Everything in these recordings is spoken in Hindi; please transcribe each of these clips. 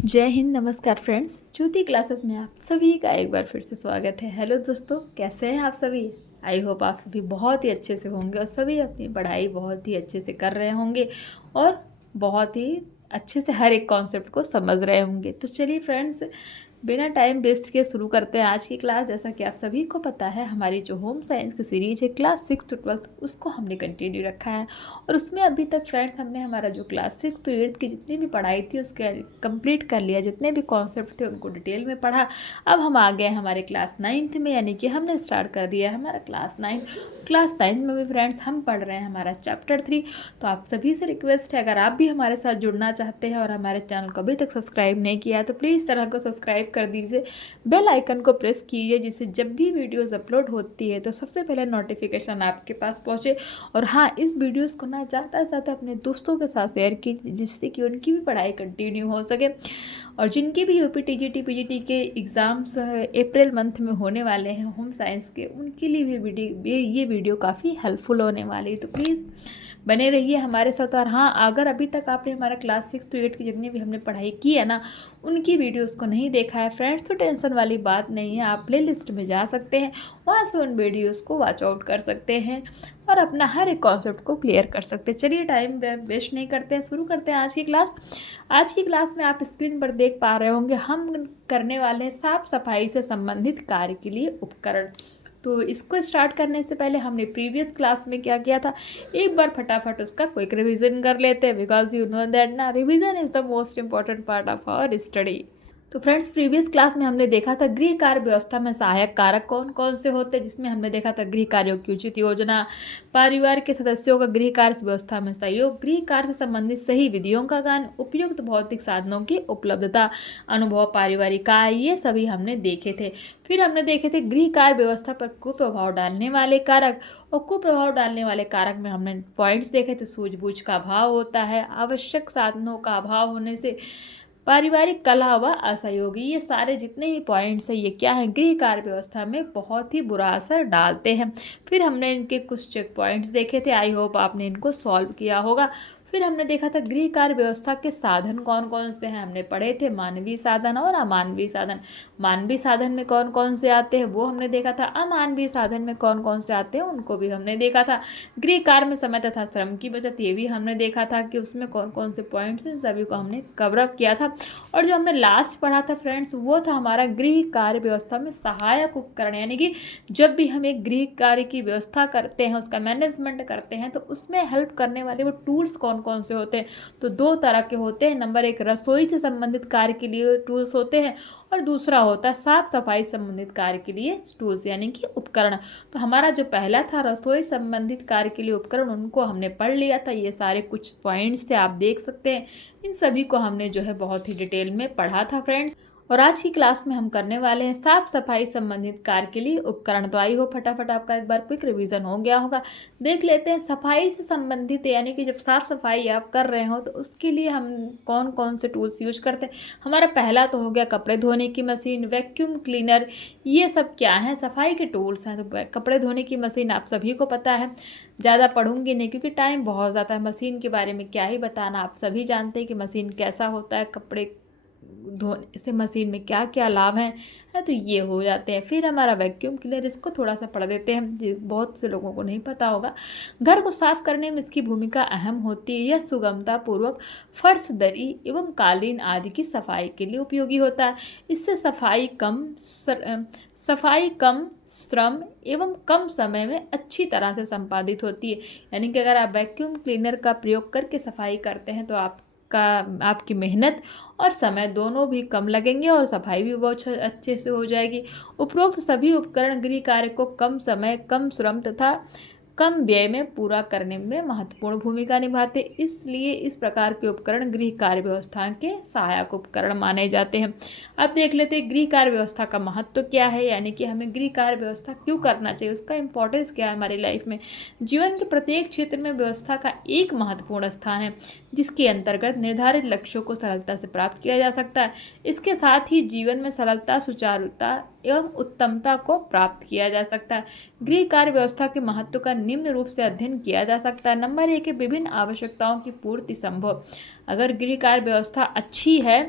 जय हिंद, नमस्कार फ्रेंड्स। ज्योति क्लासेस में आप सभी का एक बार फिर से स्वागत है। हेलो दोस्तों, कैसे हैं आप सभी? आई होप आप सभी बहुत ही अच्छे से होंगे और सभी अपनी पढ़ाई बहुत ही अच्छे से कर रहे होंगे और बहुत ही अच्छे से हर एक कॉन्सेप्ट को समझ रहे होंगे। तो चलिए फ्रेंड्स, बिना टाइम वेस्ट किए शुरू करते हैं आज की क्लास। जैसा कि आप सभी को पता है, हमारी जो होम साइंस की सीरीज है क्लास 6 to 12 उसको हमने कंटिन्यू रखा है और उसमें अभी तक फ्रेंड्स हमने हमारा जो क्लास 6 to 8 की जितनी भी पढ़ाई थी उसके कंप्लीट कर लिया। जितने भी कॉन्सेप्ट थे उनको डिटेल में पढ़ा। अब हम आ गए हमारे क्लास 9th में, यानी कि हमने स्टार्ट कर दिया है हमारा क्लास 9 में भी फ्रेंड्स हम पढ़ रहे हैं हमारा चैप्टर 3। तो आप सभी से रिक्वेस्ट है, अगर आप भी हमारे साथ जुड़ना चाहते हैं और हमारे चैनल को अभी तक सब्सक्राइब नहीं किया है तो प्लीज़ चैनल को सब्सक्राइब कर दीजिए, बेल आइकन को प्रेस कीजिए, जिससे जब भी वीडियोस अपलोड होती है तो सबसे पहले नोटिफिकेशन आपके पास पहुंचे। और हाँ, इस वीडियोस को ना ज़्यादा से ज़्यादा अपने दोस्तों के साथ शेयर कीजिए, जिससे कि उनकी भी पढ़ाई कंटिन्यू हो सके। और जिनके भी यूपी टीजीटी पीजीटी के एग्ज़ाम्स अप्रैल मंथ में होने वाले हैं होम साइंस के, उनके लिए भी ये वीडियो काफ़ी हेल्पफुल होने वाली है। तो प्लीज़ बने रहिए हमारे साथ। और हाँ, अगर अभी तक आपने हमारा क्लास 6 to 8 की जितनी भी हमने पढ़ाई की है ना, उनकी वीडियोस को नहीं देखा है फ्रेंड्स, तो टेंशन वाली बात नहीं है। आप प्ले लिस्ट में जा सकते हैं, वहाँ से उन वीडियोस को वॉच आउट कर सकते हैं और अपना हर एक कॉन्सेप्ट को क्लियर कर सकते हैं। चलिए टाइम वेस्ट नहीं करते हैं, शुरू करते हैं आज की क्लास। आज की क्लास में आप स्क्रीन पर देख पा रहे होंगे, हम करने वाले हैं साफ सफाई से संबंधित कार्य के लिए उपकरण। तो इसको स्टार्ट करने से पहले हमने प्रीवियस क्लास में क्या किया था, एक बार फटाफट उसका क्विक रिवीजन कर लेते हैं, बिकॉज यू नो दैट ना, revision is the most important part of our study. तो फ्रेंड्स, प्रीवियस क्लास में हमने देखा था गृह कार्य व्यवस्था में सहायक कारक कौन कौन से होते हैं, जिसमें हमने देखा था गृह कार्यों की उचित योजना, परिवार के सदस्यों का गृह कार्य व्यवस्था में सहयोग, गृह कार्य से संबंधित सही विधियों का ज्ञान, उपयुक्त भौतिक साधनों की उपलब्धता, अनुभव, पारिवारिक आय, ये सभी हमने देखे थे। फिर हमने देखे थे गृह कार्य व्यवस्था पर कुप्रभाव डालने वाले कारक, और कुप्रभाव डालने वाले कारक में हमने पॉइंट्स देखे थे। सूझबूझ का अभाव होता है, आवश्यक साधनों का अभाव होने से, पारिवारिक कलह व असहयोगी, ये सारे जितने ही पॉइंट्स हैं ये क्या है, गृह कार्य व्यवस्था में बहुत ही बुरा असर डालते हैं। फिर हमने इनके कुछ चेक पॉइंट्स देखे थे, आई होप आपने इनको सॉल्व किया होगा। फिर हमने देखा था गृह कार्य व्यवस्था के साधन कौन कौन से हैं, हमने पढ़े थे मानवीय साधन और अमानवीय साधन। मानवीय साधन में कौन कौन से आते हैं वो हमने देखा था, अमानवीय साधन में कौन कौन से आते हैं उनको भी हमने देखा था। गृह कार्य में समय तथा श्रम की बचत, ये भी हमने देखा था कि उसमें कौन कौन से पॉइंट्स हैं, सभी को हमने कवर अप किया था। और जो हमने लास्ट पढ़ा था फ्रेंड्स, वो था हमारा गृह कार्य व्यवस्था में सहायक उपकरण, यानी कि जब भी हम एक गृह कार्य की व्यवस्था करते हैं, उसका मैनेजमेंट करते हैं, तो उसमें हेल्प करने वाले वो टूल्स कौन कौन से होते हैं। तो दो तरह के होते हैं। नंबर एक, रसोई से संबंधित कार्य के लिए टूल्स होते हैं, और दूसरा होता है साफ सफाई संबंधित कार्य के लिए टूल्स, यानी कि उपकरण। तो हमारा जो पहला था रसोई संबंधित कार्य के लिए उपकरण, उनको हमने पढ़ लिया था। ये सारे कुछ पॉइंट्स थे, आप देख सकते हैं। इन सभी को हमने जो है बहुत ही डिटेल में पढ़ा था फ्रेंड्स। और आज की क्लास में हम करने वाले हैं साफ सफाई संबंधित कार्य के लिए उपकरण। तो आई हो फटाफट आपका एक बार क्विक रिवीजन हो गया होगा। देख लेते हैं सफाई से संबंधित, यानी कि जब साफ सफाई आप कर रहे हो तो उसके लिए हम कौन कौन से टूल्स यूज करते हैं। हमारा पहला तो हो गया कपड़े धोने की मशीन, वैक्यूम क्लीनर, ये सब क्या है, सफाई के टूल्स हैं। तो कपड़े धोने की मशीन आप सभी को पता है, ज़्यादा पढ़ूंगी नहीं क्योंकि टाइम बहुत ज़्यादा है। मशीन के बारे में क्या ही बताना, आप सभी जानते हैं कि मशीन कैसा होता है, कपड़े धोने से मशीन में क्या क्या लाभ हैं, है तो ये हो जाते हैं। फिर हमारा वैक्यूम क्लीनर, इसको थोड़ा सा पढ़ देते हैं, बहुत से लोगों को नहीं पता होगा। घर को साफ करने में इसकी भूमिका अहम होती है। यह सुगमता पूर्वक फर्श, दरी एवं कालीन आदि की सफाई के लिए उपयोगी होता है। इससे सफाई कम श्रम एवं कम समय में अच्छी तरह से संपादित होती है। यानी कि अगर आप वैक्यूम क्लीनर का प्रयोग करके सफाई करते हैं तो आपकी मेहनत और समय दोनों भी कम लगेंगे और सफाई भी बहुत अच्छे से हो जाएगी। उपरोक्त सभी उपकरण गृह कार्य को कम समय, कम श्रम तथा कम व्यय में पूरा करने में महत्वपूर्ण भूमिका निभाते, इसलिए इस प्रकार के उपकरण गृह कार्य व्यवस्था के सहायक उपकरण माने जाते हैं। अब देख लेते हैं गृह कार्य व्यवस्था का महत्व क्या है, यानी कि हमें गृह कार्य व्यवस्था क्यों करना चाहिए, उसका इंपॉर्टेंस क्या है हमारी लाइफ में। जीवन के प्रत्येक क्षेत्र में व्यवस्था का एक महत्वपूर्ण स्थान है, जिसके अंतर्गत निर्धारित लक्ष्यों को सरलता से प्राप्त किया जा सकता है। इसके साथ ही जीवन में सरलता, सुचारुता एवं उत्तमता को प्राप्त किया जा सकता है। गृह कार्य व्यवस्था के महत्व का निम्न रूप से अध्ययन किया जा सकता है। नंबर 1 विभिन्न आवश्यकताओं की पूर्ति संभव। अगर गृह कार्य व्यवस्था अच्छी है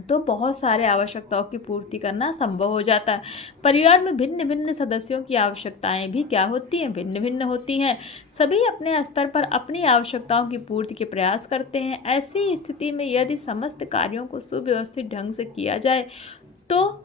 तो बहुत सारे आवश्यकताओं की पूर्ति करना संभव हो जाता है। परिवार में भिन्न भिन्न सदस्यों की आवश्यकताएं भी क्या होती हैं, भिन्न भिन्न होती हैं। सभी अपने स्तर पर अपनी आवश्यकताओं की पूर्ति के प्रयास करते हैं। ऐसी स्थिति में यदि समस्त कार्यों को सुव्यवस्थित ढंग से किया जाए तो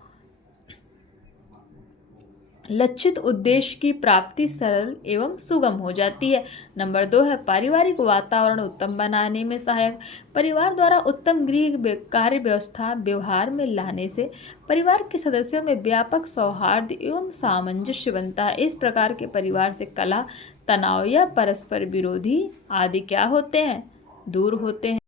लक्षित उद्देश्य की प्राप्ति सरल एवं सुगम हो जाती है। नंबर 2 है पारिवारिक वातावरण उत्तम बनाने में सहायक। परिवार द्वारा उत्तम गृह कार्य व्यवस्था व्यवहार में लाने से परिवार के सदस्यों में व्यापक सौहार्द एवं सामंजस्य बनता है। इस प्रकार के परिवार से कलह, तनाव या परस्पर विरोधी आदि क्या होते हैं, दूर होते हैं।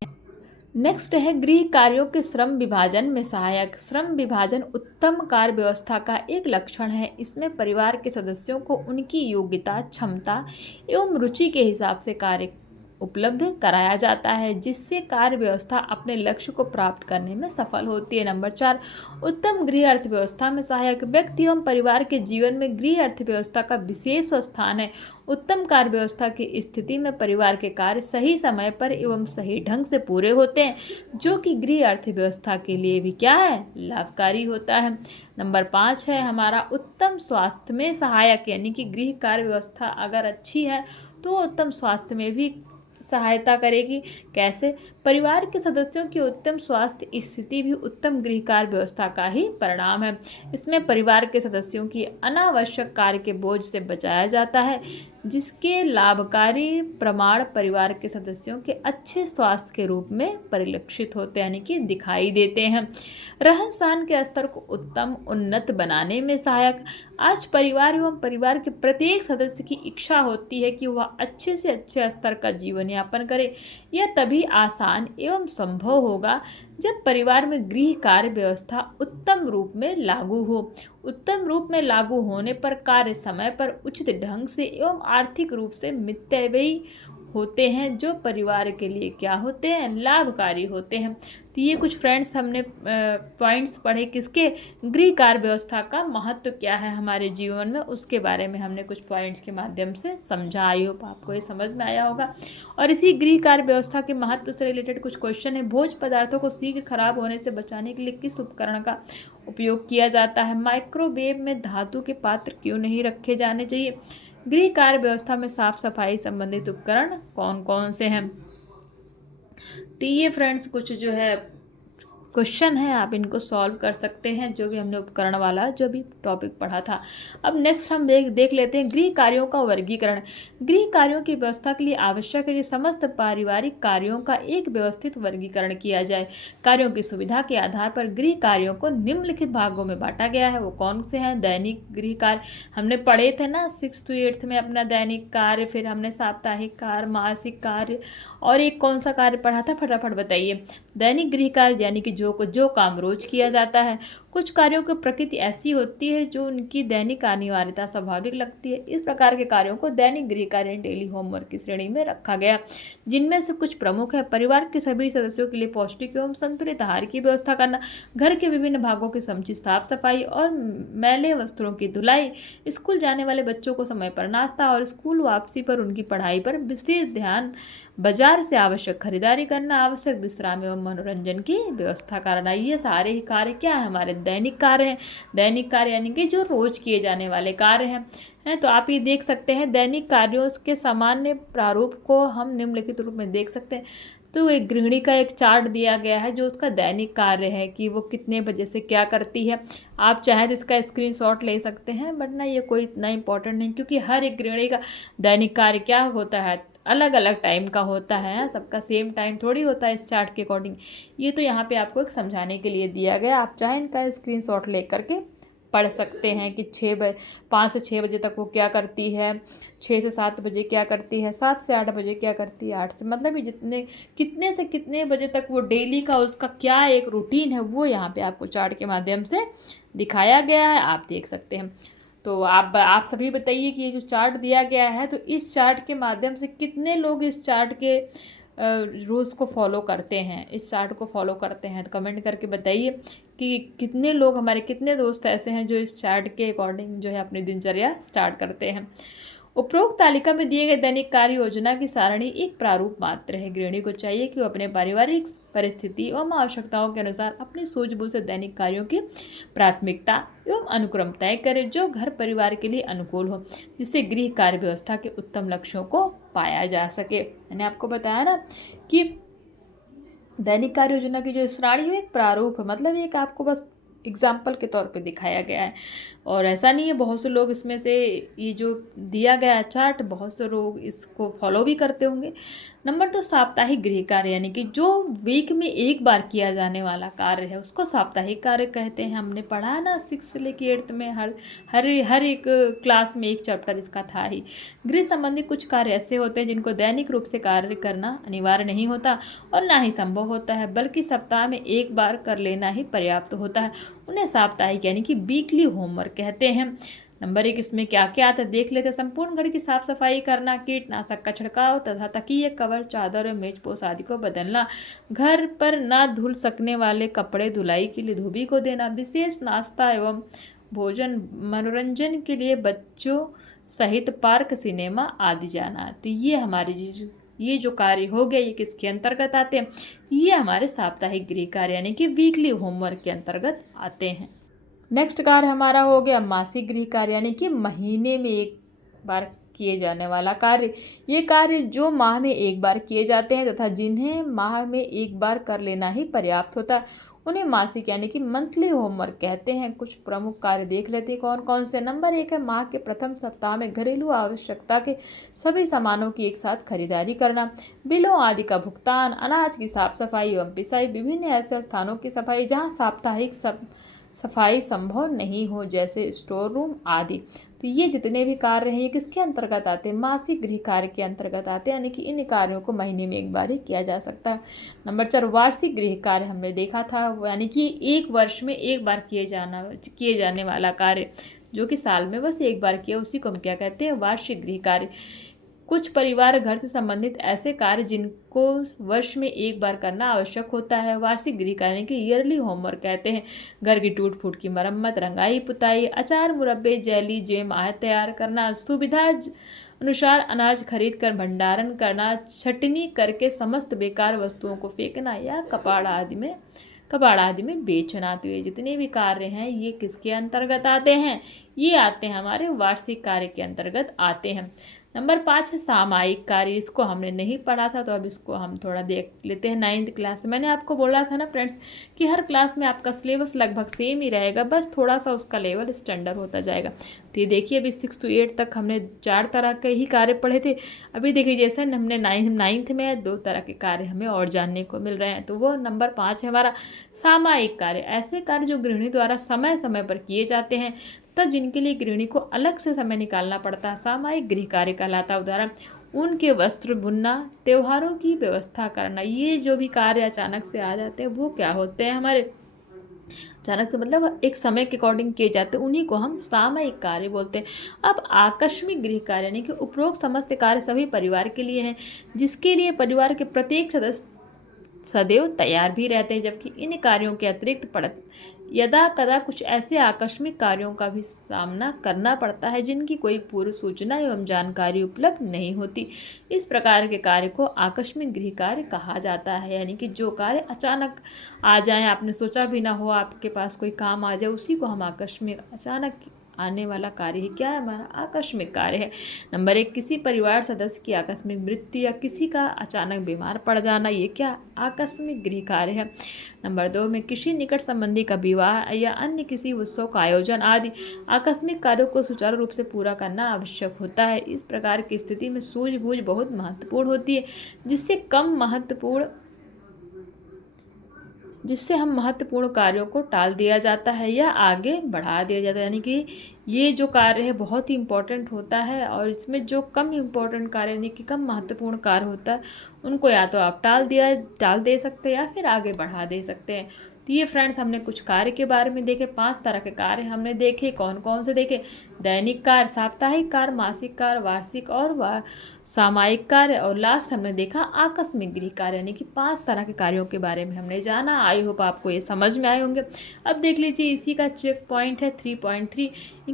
नेक्स्ट है गृह कार्यों के श्रम विभाजन में सहायक। श्रम विभाजन उत्तम कार्य व्यवस्था का एक लक्षण है। इसमें परिवार के सदस्यों को उनकी योग्यता, क्षमता एवं रुचि के हिसाब से कार्य उपलब्ध कराया जाता है, जिससे कार्य व्यवस्था अपने लक्ष्य को प्राप्त करने में सफल होती है। नंबर 4 उत्तम गृह अर्थव्यवस्था में सहायक। व्यक्ति एवं परिवार के जीवन में गृह अर्थव्यवस्था का विशेष स्थान है। उत्तम कार्य व्यवस्था की स्थिति में परिवार के कार्य सही समय पर एवं सही ढंग से पूरे होते हैं, जो कि गृह अर्थव्यवस्था के लिए भी क्या है, लाभकारी होता है। नंबर 5 है हमारा उत्तम स्वास्थ्य में सहायक, यानी कि गृह कार्य व्यवस्था अगर अच्छी है तो उत्तम स्वास्थ्य में भी सहायता करेगी। कैसे? परिवार के सदस्यों की उत्तम स्वास्थ्य स्थिति भी उत्तम गृह कार्य व्यवस्था का ही परिणाम है। इसमें परिवार के सदस्यों की अनावश्यक कार्य के बोझ से बचाया जाता है, जिसके लाभकारी प्रमाण परिवार के सदस्यों के अच्छे स्वास्थ्य के रूप में परिलक्षित होते हैं, यानी कि दिखाई देते हैं। रहन सहन के स्तर को उत्तम उन्नत बनाने में सहायक। आज परिवार एवं परिवार के प्रत्येक सदस्य की इच्छा होती है कि वह अच्छे से अच्छे स्तर का जीवन यापन करे। यह तभी आसान एवं संभव होगा जब परिवार में गृह कार्य व्यवस्था उत्तम रूप में लागू हो। उत्तम रूप में लागू होने पर कार्य समय पर उचित ढंग से एवं आर्थिक रूप से मितव्ययी होते हैं, जो परिवार के लिए क्या होते हैं, लाभकारी होते हैं। तो ये कुछ फ्रेंड्स हमने पॉइंट्स पढ़े किसके, गृह कार्य व्यवस्था का महत्व क्या है हमारे जीवन में, उसके बारे में हमने कुछ पॉइंट्स के माध्यम से समझा। आई होप आपको ये समझ में आया होगा। और इसी गृह कार्य व्यवस्था के महत्व से रिलेटेड कुछ क्वेश्चन है। भोज्य पदार्थों को शीघ्र खराब होने से बचाने के लिए किस उपकरण का उपयोग किया जाता है? माइक्रोवेव में धातु के पात्र क्यों नहीं रखे जाने चाहिए? गृह कार्य व्यवस्था में साफ सफाई संबंधित उपकरण कौन कौन से हैं? तो ये फ्रेंड्स कुछ जो है क्वेश्चन है, आप इनको सॉल्व कर सकते हैं, जो भी हमने उपकरण वाला जो भी टॉपिक पढ़ा था। अब नेक्स्ट हम देख लेते हैं गृह कार्यों का वर्गीकरण। गृह कार्यों की व्यवस्था के लिए आवश्यक है कि समस्त पारिवारिक कार्यों का एक व्यवस्थित वर्गीकरण किया जाए। कार्यों की सुविधा के आधार पर गृह कार्यों को निम्नलिखित भागों में बांटा गया है। वो कौन से हैं? दैनिक गृह कार्य हमने पढ़े थे ना 6th to 8th में, अपना दैनिक कार्य, फिर हमने साप्ताहिक कार्य, मासिक कार्य, और एक कौन सा कार्य पढ़ा था, फटाफट बताइए। दैनिक गृह कार्य यानी कि जो काम रोज किया जाता है। कुछ कार्यों की प्रकृति ऐसी होती है जो उनकी दैनिक अनिवार्यता स्वाभाविक लगती है। इस प्रकार के कार्यों को दैनिक गृह कार्य डेली होमवर्क की श्रेणी में रखा गया, जिनमें से कुछ प्रमुख है। परिवार के सभी सदस्यों के लिए पौष्टिक एवं संतुलित आहार की व्यवस्था करना, घर के विभिन्न भागों की समुचित साफ सफाई और मैले वस्त्रों की धुलाई, स्कूल जाने वाले बच्चों को समय पर नाश्ता और स्कूल वापसी पर उनकी पढ़ाई पर विशेष ध्यान, बाजार से आवश्यक खरीदारी करना, आवश्यक विश्राम एवं मनोरंजन की व्यवस्था करना। ये सारे ही कार्य क्या है, हमारे दैनिक कार्य हैं। दैनिक कार्य यानी कि जो रोज किए जाने वाले कार्य हैं। तो आप ये देख सकते हैं दैनिक कार्यों के सामान्य प्रारूप को हम निम्नलिखित रूप में देख सकते हैं। तो एक गृहिणी का एक चार्ट दिया गया है जो उसका दैनिक कार्य है कि वो कितने बजे से क्या करती है। आप चाहें तो इसका स्क्रीनशॉट ले सकते हैं, बट ना ये कोई इतना इंपॉर्टेंट नहीं, क्योंकि हर एक गृहिणी का दैनिक कार्य क्या होता है, अलग अलग टाइम का होता है, सबका सेम टाइम थोड़ी होता है इस चार्ट के अकॉर्डिंग। ये तो यहाँ पे आपको एक समझाने के लिए दिया गया, आप चाहें इनका स्क्रीनशॉट ले करके पढ़ सकते हैं कि 5 से 6 बजे तक वो क्या करती है, 6 से 7 बजे क्या करती है, 7 से 8 बजे क्या करती है, 8 से मतलब ये कितने से कितने बजे तक वो डेली का उसका क्या एक रूटीन है, वो यहाँ पे आपको चार्ट के माध्यम से दिखाया गया है, आप देख सकते हैं। तो आप सभी बताइए कि ये जो चार्ट दिया गया है, तो इस चार्ट के माध्यम से कितने लोग इस चार्ट के रूल्स को फॉलो करते हैं, इस चार्ट को फॉलो करते हैं, तो कमेंट करके बताइए कि कितने लोग, हमारे कितने दोस्त ऐसे हैं जो इस चार्ट के अकॉर्डिंग जो है अपनी दिनचर्या स्टार्ट करते हैं। उपरोक्त तालिका में दिए गए दैनिक कार्य योजना की सारणी एक प्रारूप मात्र है। गृहिणी को चाहिए कि वो अपने पारिवारिक परिस्थिति एवं आवश्यकताओं के अनुसार अपनी सूझबूझ से दैनिक कार्यों की प्राथमिकता एवं अनुक्रम तय करे जो घर परिवार के लिए अनुकूल हो, जिससे गृह कार्य व्यवस्था के उत्तम लक्ष्यों को पाया जा सके। मैंने आपको बताया ना कि दैनिक कार्य योजना की जो सारणी है एक प्रारूप है, मतलब एक आपको बस एग्जाम्पल के तौर पे दिखाया गया है। और ऐसा नहीं है, बहुत से लोग इसमें से ये जो दिया गया है चार्ट, बहुत से लोग इसको फॉलो भी करते होंगे। नंबर 2, साप्ताहिक गृह कार्य, यानी कि जो वीक में एक बार किया जाने वाला कार्य है उसको साप्ताहिक कार्य कहते हैं। हमने पढ़ा है ना 6 से लेकर 8 में हर एक क्लास में एक चैप्टर इसका था ही। गृह संबंधी कुछ कार्य ऐसे होते हैं जिनको दैनिक रूप से कार्य करना अनिवार्य नहीं होता और ना ही संभव होता है, बल्कि सप्ताह में एक बार कर लेना ही पर्याप्त होता है। उन्हें साप्ताहिक यानी कि वीकली होमवर्क कहते हैं। नंबर 1 इसमें क्या क्या आता है देख लेते हैं। संपूर्ण घर की साफ सफाई करना, कीटनाशक का छिड़काव तथा तकिए, कवर, चादर और मेजपोश आदि को बदलना, घर पर ना धुल सकने वाले कपड़े धुलाई के लिए धोबी को देना, विशेष नाश्ता एवं भोजन, मनोरंजन के लिए बच्चों सहित पार्क, सिनेमा आदि जाना। तो ये जो कार्य हो गया ये किसके अंतर्गत आते हैं? ये हमारे साप्ताहिक गृह कार्य यानी कि वीकली होमवर्क के अंतर्गत आते हैं। नेक्स्ट कार्य हमारा हो गया मासिक गृह कार्य, यानी कि महीने में एक बार किए जाने वाला कार्य। ये कार्य जो माह में एक बार किए जाते हैं तथा जिन्हें माह में एक बार कर लेना ही पर्याप्त होता है, उन्हें मासिक यानी कि मंथली होमवर्क कहते हैं। कुछ प्रमुख कार्य देख लेते हैं कौन कौन से। नंबर 1 है माह के प्रथम सप्ताह में घरेलू आवश्यकता के सभी सामानों की एक साथ खरीदारी करना, बिलों आदि का भुगतान, अनाज की साफ सफाई एवं पिसाई, विभिन्न ऐसे स्थानों की सफाई जहाँ साप्ताहिक सफाई संभव नहीं हो, जैसे स्टोर रूम आदि। तो ये जितने भी कार्य हैं ये किसके अंतर्गत आते हैं? मासिक गृह कार्य के अंतर्गत आते हैं, यानी कि इन कार्यों को महीने में एक बार ही किया जा सकता है। नंबर 4 वार्षिक गृह कार्य हमने देखा था, यानी कि एक वर्ष में एक बार किए जाने वाला कार्य, जो कि साल में बस एक बार किया, उसी को हम क्या कहते हैं? वार्षिक गृह कार्य। कुछ परिवार घर से संबंधित ऐसे कार्य जिनको वर्ष में एक बार करना आवश्यक होता है, वार्षिक गृह कार्य के ईयरली होमवर्क कहते हैं। घर की टूट फूट की मरम्मत, रंगाई पुताई, अचार मुरब्बे, जेली जैम आदि तैयार करना, सुविधा अनुसार अनाज खरीद कर भंडारण करना, छटनी करके समस्त बेकार वस्तुओं को फेंकना या कबाड़ आदि में बेचना। तो ये जितने भी कार्य हैं ये किसके अंतर्गत आते हैं? ये आते हैं हमारे वार्षिक कार्य के अंतर्गत आते हैं। नंबर 5 है सामायिक कार्य। इसको हमने नहीं पढ़ा था तो अब इसको हम थोड़ा देख लेते हैं। 9th क्लास में मैंने आपको बोला था ना फ्रेंड्स कि हर क्लास में आपका सिलेबस लगभग सेम ही रहेगा, बस थोड़ा सा उसका लेवल स्टैंडर्ड होता जाएगा। तो ये देखिए अभी 6 to 8 तक हमने 4 तरह के ही कार्य पढ़े थे। अभी देखिए जैसे हमने 9th में 2 तरह के कार्य हमें और जानने को मिल रहे हैं। तो वो नंबर 5 है हमारा सामायिक कार्य। ऐसे कार्य जो गृहिणी द्वारा समय समय पर किए जाते हैं तब जिनके लिए गृहिणी को अलग से समय निकालना पड़ता है, सामायिक गृह कार्य कहलाता है। उदाहरण उनके वस्त्र बुनना, त्योहारों की व्यवस्था करना। ये जो भी कार्य अचानक से आ जाते हैं वो क्या होते हैं? हमारे अचानक से मतलब एक समय के अकॉर्डिंग किए जाते हैं, उन्हीं को हम सामयिक कार्य बोलते हैं। अब आकस्मिक गृह कार्य यानी कि उपरोक्त समस्त कार्य सभी परिवार के लिए हैं, जिसके लिए परिवार के प्रत्येक सदस्य सदैव तैयार भी रहते हैं, जबकि इन कार्यों के अतिरिक्त यदा कदा कुछ ऐसे आकस्मिक कार्यों का भी सामना करना पड़ता है जिनकी कोई पूर्व सूचना एवं जानकारी उपलब्ध नहीं होती। इस प्रकार के कार्य को आकस्मिक गृह कार्य कहा जाता है, यानी कि जो कार्य अचानक आ जाए, आपने सोचा भी ना हो, आपके पास कोई काम आ जाए, उसी को हम आकस्मिक अचानक आने वाला कार्य ही क्या है? हमारा आकस्मिक कार्य है। नंबर 1 किसी परिवार सदस्य की आकस्मिक मृत्यु या किसी का अचानक बीमार पड़ जाना, ये क्या? आकस्मिक गृह कार्य है। नंबर 2 में किसी निकट संबंधी का विवाह या अन्य किसी उत्सव का आयोजन आदि आकस्मिक कार्यों को सुचारू रूप से पूरा करना आवश्यक होता है। इस प्रकार की स्थिति में सूझबूझ बहुत महत्वपूर्ण होती है, जिससे हम महत्वपूर्ण कार्यों को टाल दिया जाता है या आगे बढ़ा दिया जाता है। यानी कि ये जो कार्य है बहुत ही इम्पोर्टेंट होता है, और इसमें जो कम इम्पोर्टेंट कार्य यानी कि कम महत्वपूर्ण कार्य होता है उनको या तो आप टाल दे सकते हैं या फिर आगे बढ़ा दे सकते हैं। तो ये फ्रेंड्स हमने कुछ कार्य के बारे में देखे। 5 तरह के कार्य हमने देखे। कौन कौन से देखे? दैनिक कार्य, साप्ताहिक कार्य, मासिक कार्य, वार्षिक और सामायिक कार्य, और लास्ट हमने देखा आकस्मिक गृह कार्य, यानी कि 5 तरह के कार्यों के बारे में हमने जाना। आई होप आपको ये समझ में आए होंगे। अब देख लीजिए इसी का चेक पॉइंट है 3.3,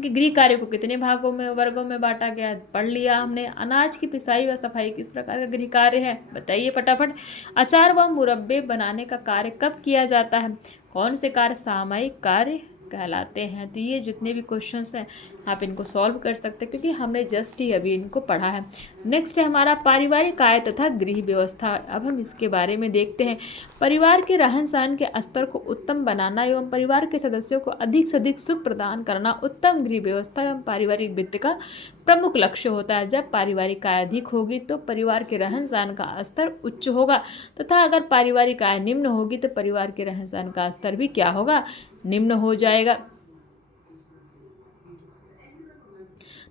कि गृह कार्य को कितने भागों में वर्गों में बांटा गया है, पढ़ लिया हमने। अनाज की पिसाई व सफाई किस प्रकार का गृह कार्य है, बताइए फटाफट। अचार व मुरब्बे बनाने का कार्य कब किया जाता है, कौन से कार्य सामयिक कार्य कहलाते हैं। तो ये जितने भी क्वेश्चंस हैं आप इनको सॉल्व कर सकते हैं, क्योंकि हमने जस्ट ही अभी इनको पढ़ा है। नेक्स्ट है हमारा पारिवारिक आय तथा गृह व्यवस्था। अब हम इसके बारे में देखते हैं। परिवार के रहन सहन के स्तर को उत्तम बनाना एवं परिवार के सदस्यों को अधिक से अधिक सुख प्रदान करना उत्तम गृह व्यवस्था एवं पारिवारिक वित्त का प्रमुख लक्ष्य होता है। जब पारिवारिक आय अधिक होगी तो परिवार के रहन सहन का स्तर उच्च होगा, तथा अगर पारिवारिक आय निम्न होगी तो परिवार के रहन सहन का स्तर भी क्या होगा, निम्न हो जाएगा।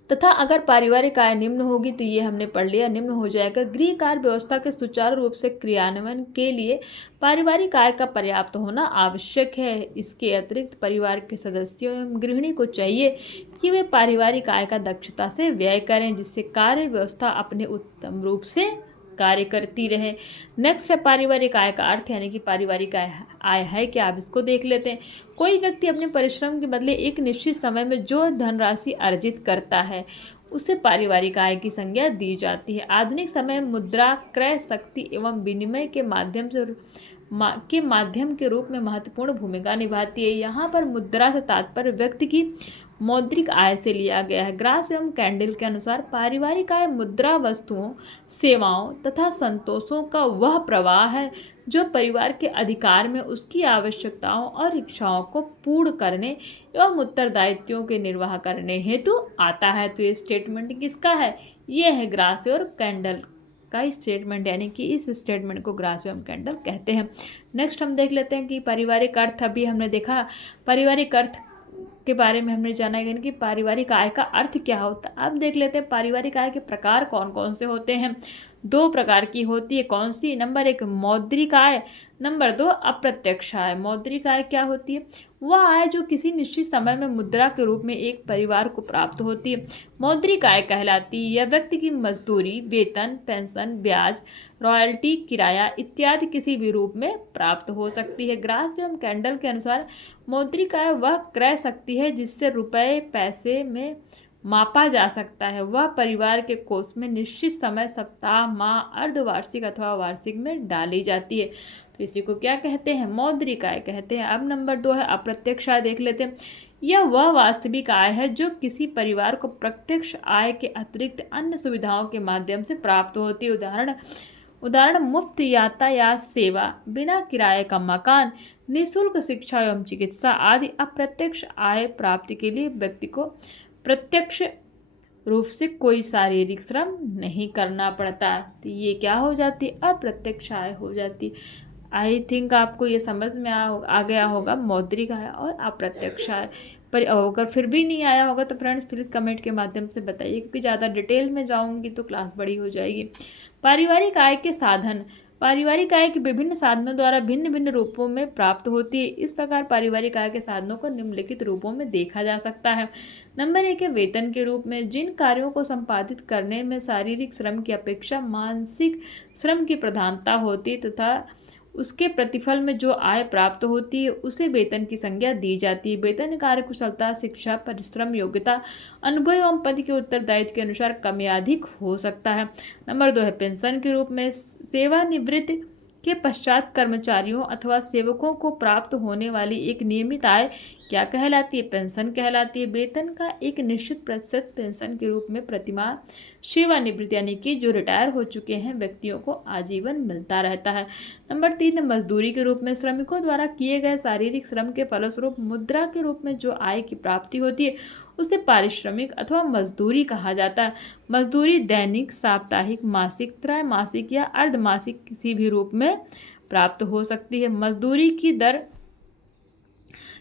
तथा अगर पारिवारिक आय निम्न होगी तो ये हमने पढ़ लिया, निम्न हो जाएगा। गृह कार्य व्यवस्था के सुचारू रूप से क्रियान्वयन के लिए पारिवारिक आय का पर्याप्त होना आवश्यक है। इसके अतिरिक्त परिवार के सदस्यों एवं गृहिणी को चाहिए कि वे पारिवारिक आय का दक्षता से व्यय करें, जिससे कार्य व्यवस्था अपने उत्तम रूप से कार्य करती रहे। नेक्स्ट है पारिवारिक आय का अर्थ, यानी कि पारिवारिक आय है क्या, आप इसको देख लेते हैं। कोई व्यक्ति अपने परिश्रम के बदले एक निश्चित समय में जो धनराशि अर्जित करता है उसे पारिवारिक आय की संज्ञा दी जाती है। आधुनिक समय में मुद्रा क्रय शक्ति एवं विनिमय के माध्यम के रूप में महत्वपूर्ण भूमिका निभाती है। यहाँ पर मुद्रा से तात्पर्य व्यक्ति की मौद्रिक आय से लिया गया है। ग्रास एवं कैंडल के अनुसार पारिवारिक आय मुद्रा, वस्तुओं, सेवाओं तथा संतोषों का वह प्रवाह है जो परिवार के अधिकार में उसकी आवश्यकताओं और इच्छाओं को पूर्ण करने एवं उत्तरदायित्वों के निर्वाह करने हेतु आता है। तो ये स्टेटमेंट किसका है, ये है ग्रास और कैंडल का स्टेटमेंट, यानी कि इस स्टेटमेंट को ग्रास एवं कैंडल कहते हैं। नेक्स्ट हम देख लेते हैं कि पारिवारिक अर्थ, अभी हमने देखा पारिवारिक अर्थ के बारे में हमने जाना है कि पारिवारिक आय का अर्थ क्या होता है। अब देख लेते हैं पारिवारिक आय के प्रकार कौन कौन से होते हैं। 2 प्रकार की होती है, कौन सी, नंबर 1 मौद्रिक आय, नंबर 2 अप्रत्यक्ष आय। मौद्रिक आय क्या होती है, वह आय जो किसी निश्चित समय में मुद्रा के रूप में एक परिवार को प्राप्त होती है, मौद्रिक आय कहलाती है। यह व्यक्ति की मजदूरी, वेतन, पेंशन, ब्याज, रॉयल्टी, किराया इत्यादि किसी भी रूप में प्राप्त हो सकती है। ग्रास एवं कैंडल के अनुसार मौद्रिक आय वह क्रय शक्ति है जिससे रुपए पैसे में मापा जा सकता है। वह परिवार के कोष में निश्चित समय, सप्ताह, माह, अर्धवार्षिक अथवा वार्षिक में डाली जाती है। तो इसी को क्या कहते हैं, मौद्रिक आय कहते हैं। अब नंबर 2 है अप्रत्यक्ष आय, देख लेते हैं। यह वह वास्तविक आय है जो किसी परिवार को प्रत्यक्ष आय के अतिरिक्त अन्य सुविधाओं के माध्यम से प्राप्त होती है। उदाहरण मुफ्त यातायात सेवा, बिना किराए का मकान, निःशुल्क शिक्षा एवं चिकित्सा आदि अप्रत्यक्ष आय प्राप्ति के लिए व्यक्ति को प्रत्यक्ष रूप से कोई शारीरिक श्रम नहीं करना पड़ता। तो ये क्या हो जाती है, अप्रत्यक्ष आय हो जाती। आई थिंक आपको ये समझ में आ गया होगा मौद्रिक आय और अप्रत्यक्ष आय। पर अगर फिर भी नहीं आया होगा तो फ्रेंड्स प्लीज़ कमेंट के माध्यम से बताइए, क्योंकि ज़्यादा डिटेल में जाऊंगी तो क्लास बड़ी हो जाएगी। पारिवारिक आय के साधन, पारिवारिक आय के विभिन्न साधनों द्वारा भिन्न भिन्न रूपों में प्राप्त होती है। इस प्रकार पारिवारिक आय के साधनों को निम्नलिखित रूपों में देखा जा सकता है। नंबर 1 है वेतन के रूप में, जिन कार्यों को संपादित करने में शारीरिक श्रम की अपेक्षा मानसिक श्रम की प्रधानता होती है तथा उसके प्रतिफल में जो आय प्राप्त होती है उसे वेतन की संज्ञा दी जाती है। वेतन कार्य कुशलता, शिक्षा, परिश्रम, योग्यता, अनुभव एवं पद के उत्तरदायित्व के अनुसार कम या अधिक हो सकता है। नंबर 2 है पेंशन के रूप में, सेवानिवृत्ति के पश्चात कर्मचारियों अथवा सेवकों को प्राप्त होने वाली एक नियमित आय क्या कहलाती है, पेंशन कहलाती है। वेतन का एक निश्चित प्रतिशत पेंशन के रूप में प्रतिमाह सेवानिवृत्ति, यानी कि जो रिटायर हो चुके हैं व्यक्तियों को आजीवन मिलता रहता है। नंबर 3 मजदूरी के रूप में, श्रमिकों द्वारा किए गए शारीरिक श्रम के फलस्वरूप मुद्रा के रूप में जो आय की प्राप्ति होती है उसे पारिश्रमिक अथवा मजदूरी कहा जाता है। मजदूरी दैनिक, साप्ताहिक, मासिक, त्रैमासिक या अर्धमासिक किसी भी रूप में प्राप्त हो सकती है। मजदूरी की दर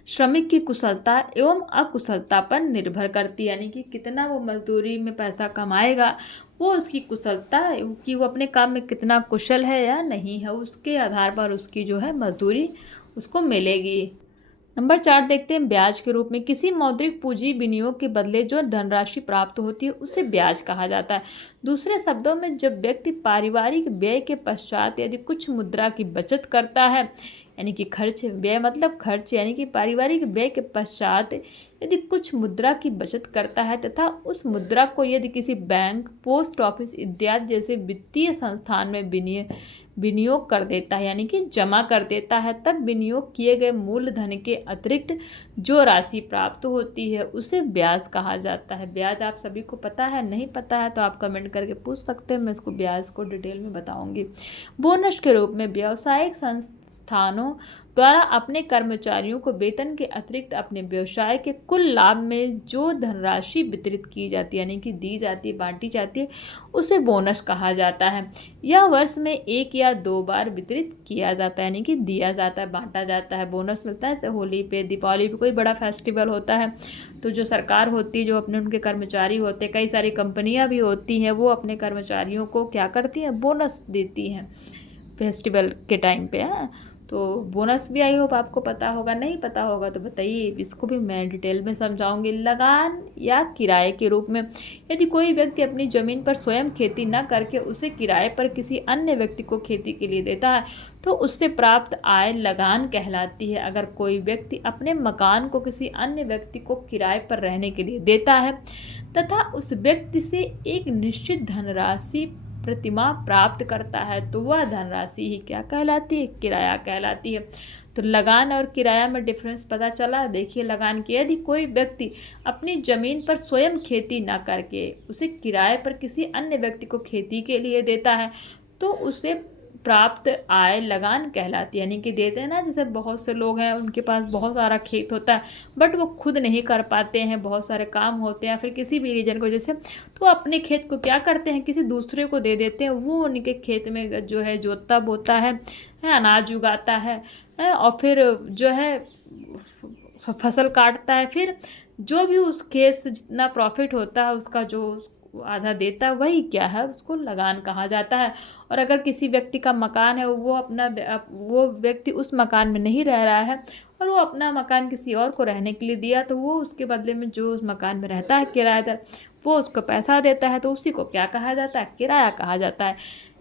श्रमिक की कुशलता एवं अकुशलता पर निर्भर करती है, यानी कि कितना वो मजदूरी में पैसा कमाएगा वो उसकी कुशलता कि वो अपने काम में कितना कुशल है या नहीं है, उसके आधार पर उसकी जो है मजदूरी उसको मिलेगी। नंबर 4 देखते हैं ब्याज के रूप में, किसी मौद्रिक पूंजी विनियोग के बदले जो धनराशि प्राप्त होती है उसे ब्याज कहा जाता है। दूसरे शब्दों में जब व्यक्ति पारिवारिक व्यय के पश्चात यदि कुछ मुद्रा की बचत करता है यानी कि खर्च, व्यय मतलब खर्च यानी कि पारिवारिक व्यय के पश्चात यदि कुछ मुद्रा की बचत करता है तथा उस मुद्रा को यदि किसी बैंक, पोस्ट ऑफिस इत्यादि जैसे वित्तीय संस्थान में विनियोग कर देता है यानी कि जमा कर देता है, तब विनियोग किए गए मूलधन के अतिरिक्त जो राशि प्राप्त होती है उसे ब्याज कहा जाता है। ब्याज आप सभी को पता है, नहीं पता है तो आप कमेंट करके पूछ सकते हैं, मैं इसको ब्याज को डिटेल में बताऊंगी। बोनस के रूप में व्यावसायिक संस्थानों द्वारा अपने कर्मचारियों को वेतन के अतिरिक्त अपने व्यवसाय के कुल लाभ में जो धनराशि वितरित की जाती है यानी कि दी जाती है, बांटी जाती है, उसे बोनस कहा जाता है। यह वर्ष में 1 या 2 बार वितरित किया जाता है यानी कि दिया जाता है, बांटा जाता है। बोनस मिलता है जैसे होली पे, दीपावली पे, कोई बड़ा फेस्टिवल होता है तो जो सरकार होती है, जो अपने उनके कर्मचारी होते हैं, कई सारी कंपनियां भी होती हैं, वो अपने कर्मचारियों को क्या करती हैं, बोनस देती हैं फेस्टिवल के टाइम पे। है तो बोनस भी आई होप आपको पता होगा, नहीं पता होगा तो बताइए, इसको भी मैं डिटेल में समझाऊंगी। लगान या किराए के रूप में यदि कोई व्यक्ति अपनी ज़मीन पर स्वयं खेती न करके उसे किराए पर किसी अन्य व्यक्ति को खेती के लिए देता है तो उससे प्राप्त आय लगान कहलाती है। अगर कोई व्यक्ति अपने मकान को किसी अन्य व्यक्ति को किराए पर रहने के लिए देता है तथा उस व्यक्ति से एक निश्चित धनराशि प्रतिमाह प्राप्त करता है तो वह धनराशि ही क्या कहलाती है, किराया कहलाती है। तो लगान और किराया में डिफरेंस पता चला। देखिए, लगान की यदि कोई व्यक्ति अपनी ज़मीन पर स्वयं खेती ना करके उसे किराए पर किसी अन्य व्यक्ति को खेती के लिए देता है तो उसे प्राप्त आय लगान कहलाती है। यानी कि देते हैं ना, जैसे बहुत से लोग हैं उनके पास बहुत सारा खेत होता है बट वो खुद नहीं कर पाते हैं, बहुत सारे काम होते हैं फिर किसी भी रीजन की वजह से, तो अपने खेत को क्या करते हैं, किसी दूसरे को दे देते हैं। वो उनके खेत में जो है जोतता बोता है, अनाज उगाता है और फिर जो है फसल काटता है, फिर जो भी उस खेत से जितना प्रॉफिट होता है उसका जो आधा देता है वही क्या है, उसको लगान कहा जाता है। और अगर किसी व्यक्ति का मकान है, वो व्यक्ति उस मकान में नहीं रह रहा है और वो अपना मकान किसी और को रहने के लिए दिया तो वो उसके बदले में जो उस मकान में रहता है किराएदार, वो उसको पैसा देता है तो उसी को क्या कहा जाता है, किराया कहा जाता है।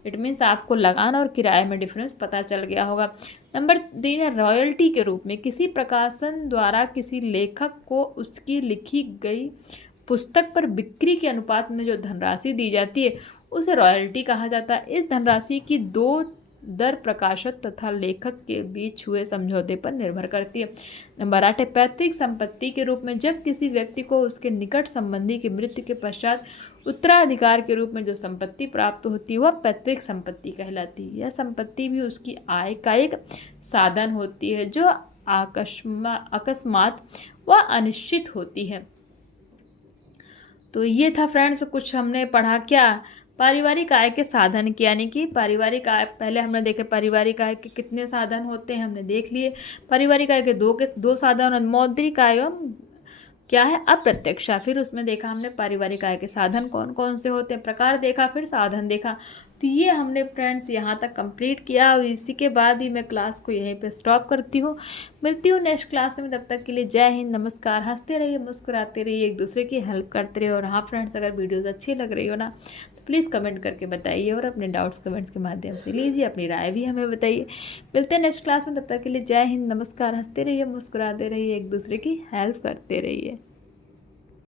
इट मीन्स आपको लगान और किराए में डिफरेंस पता चल गया होगा। नंबर 3 है रॉयल्टी के रूप में। किसी प्रकाशन द्वारा किसी लेखक को उसकी लिखी गई पुस्तक पर बिक्री के अनुपात में जो धनराशि दी जाती है उसे रॉयल्टी कहा जाता है। इस धनराशि की दो दर प्रकाशक तथा लेखक के बीच हुए समझौते पर निर्भर करती है। नंबर 8 है पैतृक संपत्ति के रूप में। जब किसी व्यक्ति को उसके निकट संबंधी की मृत्यु के पश्चात उत्तराधिकार के रूप में जो संपत्ति प्राप्त होती है वह पैतृक संपत्ति कहलाती है। यह संपत्ति भी उसकी आय का एक साधन होती है जो अकस्मात व अनिश्चित होती है। तो ये था फ्रेंड्स, कुछ हमने पढ़ा क्या, पारिवारिक आय के साधन की, यानी कि पारिवारिक आय पहले हमने देखे पारिवारिक आय के कितने साधन होते हैं हमने देख लिए। पारिवारिक आय के दो साधन, मौद्रिक आय क्या है, अप्रत्यक्ष। फिर उसमें देखा हमने पारिवारिक आय के साधन कौन कौन से होते हैं, प्रकार देखा, फिर साधन देखा। तो ये हमने फ्रेंड्स यहाँ तक कंप्लीट किया और इसी के बाद ही मैं क्लास को यहीं पे स्टॉप करती हूँ। मिलती हूँ नेक्स्ट क्लास में, तब तक के लिए जय हिंद, नमस्कार। हंसते रहिए, मुस्कुराते रहिए, एक दूसरे की हेल्प करते रहिए। और हाँ फ्रेंड्स, अगर वीडियोज़ अच्छी लग रही हो ना तो प्लीज़ कमेंट करके बताइए और अपने डाउट्स कमेंट्स के माध्यम से लीजिए, अपनी राय भी हमें बताइए। मिलते हैं नेक्स्ट क्लास में, तब तक के लिए जय हिंद, नमस्कार। हंसते रहिए, मुस्कुराते रहिए, एक दूसरे की हेल्प करते रहिए।